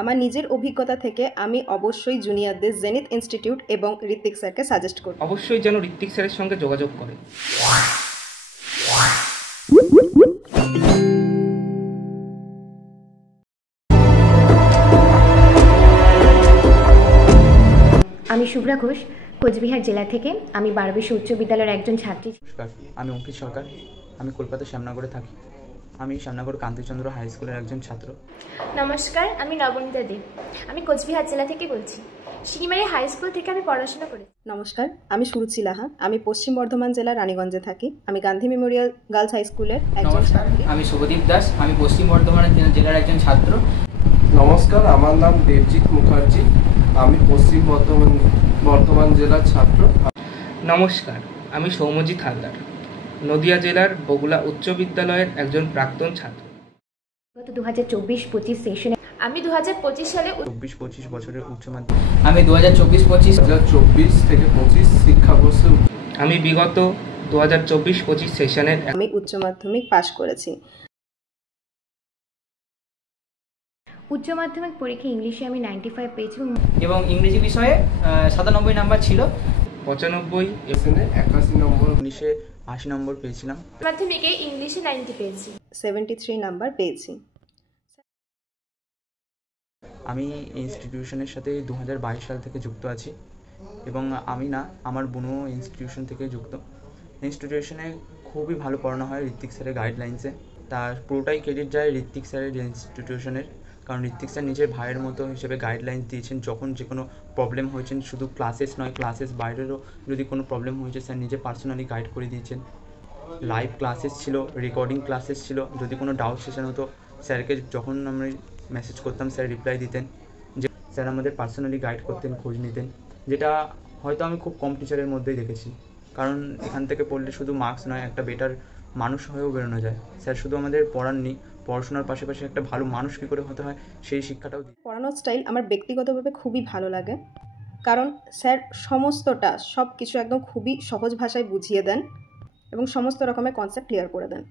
আমার নিজের অভিজ্ঞতা থেকে আমি অবশ্যই জুনিয়রদের জেনিথ ইনস্টিটিউট এবং ঋত্বিক স্যারকে সাজেস্ট করব। অবশ্যই যেন ঋত্বিক স্যারের সঙ্গে যোগাযোগ করে। আমি শুভ্রা ঘোষ, কোচবিহার জেলা থেকে। আমি 12 উচ্চ বিদ্যালয়ের একজন ছাত্রী। আমি অঙ্কিত সরকার, আমি কলকাতা শ্যামনগরে থাকি। আমি শ্যামনগর কান্তিচন্দ্র হাই স্কুলের একজন ছাত্র। নমস্কার, আমি নবনীতা দেব, আমি কোচবিহার জেলা থেকে বলছি। শিঙিমারি হাই স্কুল থেকে আমি পড়াশোনা করেছি। নমস্কার, আমি সুরুচি লাহা, আমি পশ্চিম বর্ধমান জেলার রানীগঞ্জে থাকি। আমি গান্ধী মেমোরিয়াল গার্লস হাই স্কুলের একজন ছাত্রী। আমি শুভদীপ দাস, আমি পশ্চিম বর্ধমান জেলার একজন ছাত্র। নমস্কার, আমার নাম দেবজিৎ মুখার্জি, আমি পশ্চিম বর্ধমান জেলার ছাত্র। নমস্কার, আমি সৌম্যজিৎ হালদার, নদিয়া জেলার বগুলা উচ্চ বিদ্যালয়ের একজন প্রাক্তন ছাত্র। গত 2024-25 সেশনে আমি 2025 সালে 24-25 বছরের উচ্চ মাধ্যমিক। আমি 2024 থেকে 25 শিক্ষাবর্ষে আমি বিগত 2024-25 সেশনের আমি উচ্চ মাধ্যমিক পাশ করেছি। উচ্চ মাধ্যমিক পরীক্ষায় ইংলিশে আমি 95 পেয়েছি এবং ইংরেজি বিষয়ে 97 নাম্বার ছিল। 95 81 নম্বর, 80 নম্বর পেয়েছিলাম। মাধ্যমিকে ইংলিশে 90 পেয়েছি। 73 নাম্বার পেয়েছি। আমি ইনস্টিটিউশনের সাথে 2022 সাল থেকে যুক্ত আছি এবং আমি না, আমার বোনও ইনস্টিটিউশন থেকে যুক্ত। ইনস্টিটিউশনে খুবই ভালো পড়ানো হয় ঋত্বিক স্যারের গাইডলাইন্সে। তার পুরোটাই ক্রেডিট যায় ঋত্বিক স্যারের ইনস্টিটিউশনের, কারণ ঋত্বিক স্যার নিজের ভাইয়ের মতো হিসেবে গাইডলাইন্স দিয়েছেন। যখন যে কোনো প্রবলেম হয়েছে, শুধু ক্লাসেস নয়, ক্লাসেস বাইরেরও যদি কোনো প্রবলেম হয়েছে, স্যার নিজে পার্সোনালি গাইড করে দিয়েছেন। লাইভ ক্লাসেস ছিল, রেকর্ডিং ক্লাসেস ছিল। যদি কোনো ডাউট সেশন হতো, স্যারকে যখন আমরা মেসেজ করতাম, স্যার রিপ্লাই দিতেন। যে স্যার আমাদের পার্সোনালি গাইড করতেন, খোঁজ নিতেন, যেটা হয়তো আমি খুব কম টিচারের মধ্যেই দেখেছি। কারণ এখান থেকে পড়লে শুধু মার্কস নয়, একটা বেটার মানুষ হয়েও বেরোনো যায়। স্যার শুধু আমাদের পড়াননি, পড়াশোনার পাশাপাশি একটা ভালো মানুষ কী করে হতে হয় সেই শিক্ষাটাও দিই। পড়ানোর স্টাইল আমার ব্যক্তিগতভাবে খুবই ভালো লাগে, কারণ স্যার সমস্তটা সব কিছু একদম খুবই সহজ ভাষায় বুঝিয়ে দেন এবং সমস্ত রকমের কনসেপ্ট ক্লিয়ার করে দেন।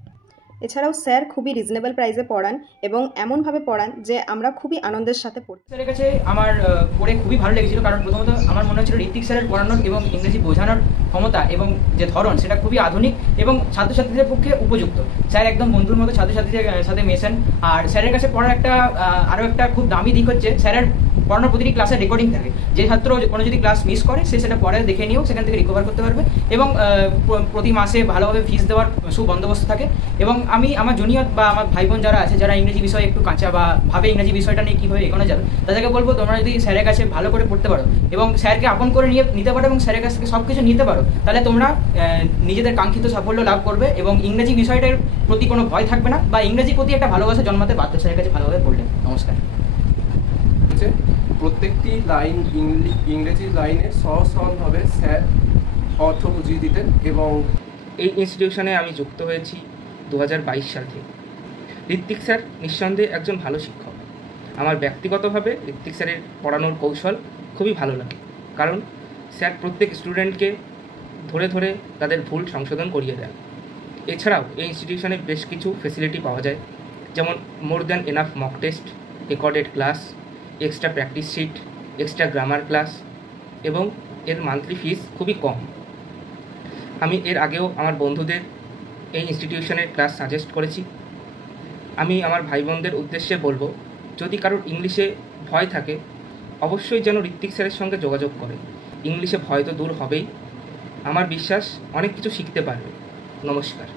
এছাড়াও স্যার খুবই রিজনেবল প্রাইসে পড়ান এবং এমনভাবে পড়ান যে আমরা খুবই আনন্দের সাথে পড়ি। স্যারের কাছে আমার পড়ে খুবই ভালো লেগেছিল, কারণ প্রথমত আমার মনে হচ্ছিল ঋত্বিক স্যারের পড়ানোর এবং ইংরেজি বোঝানোর ক্ষমতা এবং যে ধরন, সেটা খুবই আধুনিক এবং ছাত্রছাত্রীদের পক্ষে উপযুক্ত। স্যার একদম বন্ধুর মতো ছাত্রছাত্রীদের সাথে মেশেন। আর স্যারের কাছে পড়ার আরও একটা খুব দামি দিক হচ্ছে, স্যারের পড়ানোর প্রতিটি ক্লাসের রেকর্ডিং থাকে। যে ছাত্র কোনো যদি ক্লাস মিস করে, সে সেটা পরে দেখে নিয়েও সেখান থেকে রিকভার করতে পারবে এবং প্রতি মাসে ভালোভাবে ফিস দেওয়ার সুবন্দোবস্ত থাকে। এবং আমি আমার জুনিয়র বা আমার ভাই বোন যারা আছে, যারা ইংরেজি বিষয়ে একটু কাঁচা বা ভাবে ইংরেজি বিষয়টা নিয়ে কীভাবে এগোনো যাবে, তাদেরকে বলবো তোমরা যদি স্যারের কাছে ভালো করে পড়তে পারো এবং স্যারকে আপন করে নিতে পারো এবং স্যারের কাছ থেকে সব কিছু নিতে পারো, তাহলে তোমরা নিজেদের কাঙ্ক্ষিত সাফল্য লাভ করবে এবং ইংরেজি বিষয়টার প্রতি কোনো ভয় থাকবে না, বা ইংরেজির প্রতি একটা ভালোবাসা জন্মাতে বাধ্য স্যারের কাছে ভালোভাবে পড়লে। নমস্কার। প্রত্যেকটি লাইন ইংরেজি লাইনে সহজ সরলভাবে স্যার অর্থ বুঝিয়ে দিতেন। এবং এই ইনস্টিটিউশনে আমি যুক্ত হয়েছি 2022 সাল থেকে। ঋত্বিক স্যার নিঃসন্দেহে একজন ভালো শিক্ষক। আমার ব্যক্তিগতভাবে ঋত্বিক স্যারের পড়ানোর কৌশল খুবই ভালো লাগে, কারণ স্যার প্রত্যেক স্টুডেন্টকে ধরে ধরে তাদের ভুল সংশোধন করিয়ে দেন। এছাড়াও এই ইনস্টিটিউশনে বেশ কিছু ফেসিলিটি পাওয়া যায়, যেমন more than enough mock test, recorded class, extra practice sheet, extra grammar class এবং এর মান্থলি ফিস খুবই কম। আমি এর আগেও আমার বন্ধুদের এই ইনস্টিটিউশনের ক্লাস সাজেস্ট করেছি। আমি আমার ভাই বোনদের উদ্দেশ্যে বলবো, যদি কারোর ইংলিশে ভয় থাকে, অবশ্যই যেন ঋত্বিক স্যারের সঙ্গে যোগাযোগ করে। ইংলিশে ভয় তো দূর হবেই। আমার বিশ্বাস অনেক কিছু শিখতে পারবে। নমস্কার।